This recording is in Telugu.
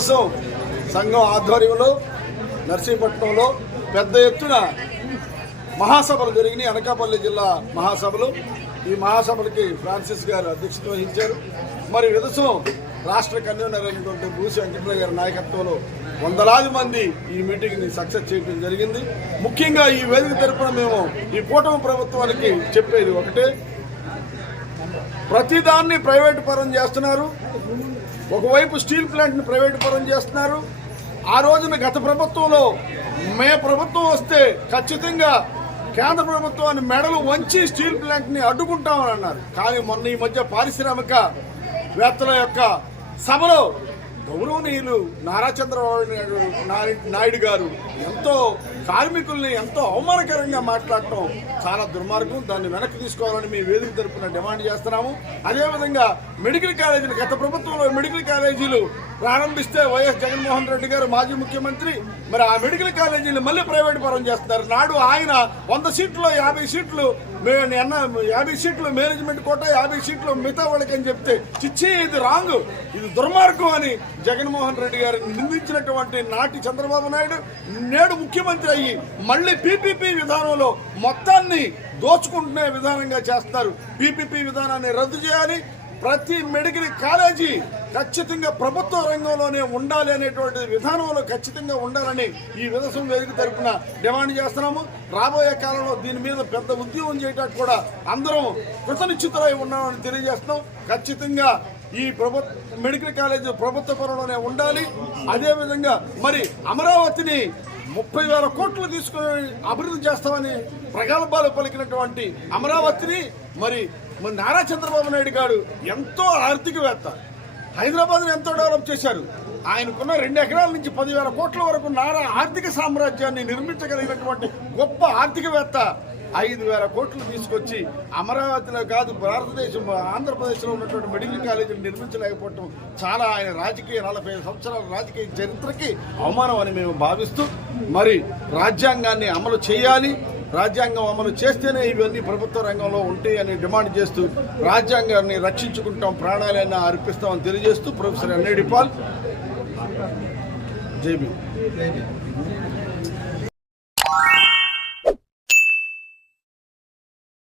కోసం సంఘం ఆధ్వర్యంలో నర్సీపట్నంలో పెద్ద ఎత్తున మహాసభలు జరిగినాయి. అనకాపల్లి జిల్లా మహాసభలు. ఈ మహాసభలకి ఫ్రాన్సిస్ గారు అధ్యక్షత వహించారు. మరి విదసం రాష్ట్ర కన్వీనర్ అయినటువంటి భూసి వెంకటరావు గారి నాయకత్వంలో వందలాది మంది ఈ మీటింగ్ని సక్సెస్ చేయడం జరిగింది. ముఖ్యంగా ఈ వేదిక తరపున మేము ఈ కూటమి ప్రభుత్వానికి చెప్పేది ఒకటే. ప్రతిదాన్ని ప్రైవేటు పరం చేస్తున్నారు. ఒకవైపు స్టీల్ ప్లాంట్ని ప్రైవేట్ పరం చేస్తున్నారు. ఆ రోజున గత ప్రభుత్వంలో మే ప్రభుత్వం వస్తే ఖచ్చితంగా కేంద్ర ప్రభుత్వాన్ని మెడలు వంచి స్టీల్ ప్లాంట్ని అడ్డుకుంటామని అన్నారు. కానీ మొన్న ఈ మధ్య పారిశ్రామిక వేత్తల యొక్క సభలో గౌరవనీయులు నారా చంద్రబాబు నాయుడు నాయుడు- నాయుడు గారు ఎంతో కార్మికుల్ని ఎంతో అవమానకరంగా మాట్లాడటం చాలా దుర్మార్గం. దాన్ని వెనక్కి తీసుకోవాలని మీ వేదిక తరపున డిమాండ్ చేస్తున్నాము. అదేవిధంగా మెడికల్ కాలేజీలు గత ప్రభుత్వంలో మెడికల్ కాలేజీలు ప్రారంభిస్తే వైఎస్ జగన్మోహన్ రెడ్డి గారు మాజీ ముఖ్యమంత్రి. మరి ఆ మెడికల్ కాలేజీలు మళ్ళీ ప్రైవేట్ పరం చేస్తున్నారు. నాడు ఆయన వంద సీట్లు యాభై సీట్లు యాభై సీట్లు మేనేజ్మెంట్ కోట యాభై సీట్లు మిగతా వాళ్ళకి అని చెప్తే చిచ్చి ఇది రాంగ్ ఇది దుర్మార్గం అని జగన్మోహన్ రెడ్డి గారిని నిందించినటువంటి నాటి చంద్రబాబు నాయుడు నేడు ముఖ్యమంత్రి అయ్యి మళ్ళీ పీపీపీ విధానంలో మొత్తాన్ని దోచుకుంటునే విధానంగా చేస్తారు పీపీపీ విధానాన్ని రద్దు చేయాలి. ప్రతి మెడికల్ కాలేజీ ఖచ్చితంగా ప్రభుత్వ రంగంలోనే ఉండాలి అనేటువంటి విధానంలో ఖచ్చితంగా ఉండాలని ఈ విదసం వేదిక తరపున డిమాండ్ చేస్తున్నాము. రాబోయే కాలంలో దీని మీద పెద్ద ఉద్యమం చేయడానికి కూడా అందరం కృతనిశ్చితులై ఉన్నామని తెలియజేస్తున్నాం. ఖచ్చితంగా ఈ ప్రభుత్వ మెడికల్ కాలేజీ ప్రభుత్వ పరంలోనే ఉండాలి. అదేవిధంగా మరి అమరావతిని ముప్పై వేల కోట్లు తీసుకుని అభివృద్ధి చేస్తామని ప్రగల్భాలు పలికినటువంటి అమరావతిని మరి మరి నారా చంద్రబాబు నాయుడు గారు ఎంతో ఆర్థికవేత్త. హైదరాబాద్ని ఎంతో డెవలప్ చేశారు. ఆయనకున్న రెండు ఎకరాల నుంచి పదివేల కోట్ల వరకు నారా ఆర్థిక సామ్రాజ్యాన్ని నిర్మించగలిగినటువంటి గొప్ప ఆర్థికవేత్త ఐదు వేల కోట్లు తీసుకొచ్చి అమరావతిలో కాదు భారతదేశం ఆంధ్రప్రదేశ్లో ఉన్నటువంటి మెడికల్ కాలేజీలు నిర్మించలేకపోవటం చాలా ఆయన రాజకీయ నలభై సంవత్సరాల రాజకీయ చరిత్రకి అవమానం అని మేము భావిస్తూ మరి రాజ్యాంగాన్ని అమలు చేయాలి. రాజ్యాంగం అమలు చేస్తేనే ఇవన్నీ ప్రభుత్వ రంగంలో ఉంటాయని డిమాండ్ చేస్తూ రాజ్యాంగాన్ని రక్షించుకుంటాం ప్రాణాలైనా అర్పిస్తామని తెలియజేస్తూ ప్రొఫెసర్ ఎన్ఏడి పాల్ జైబీ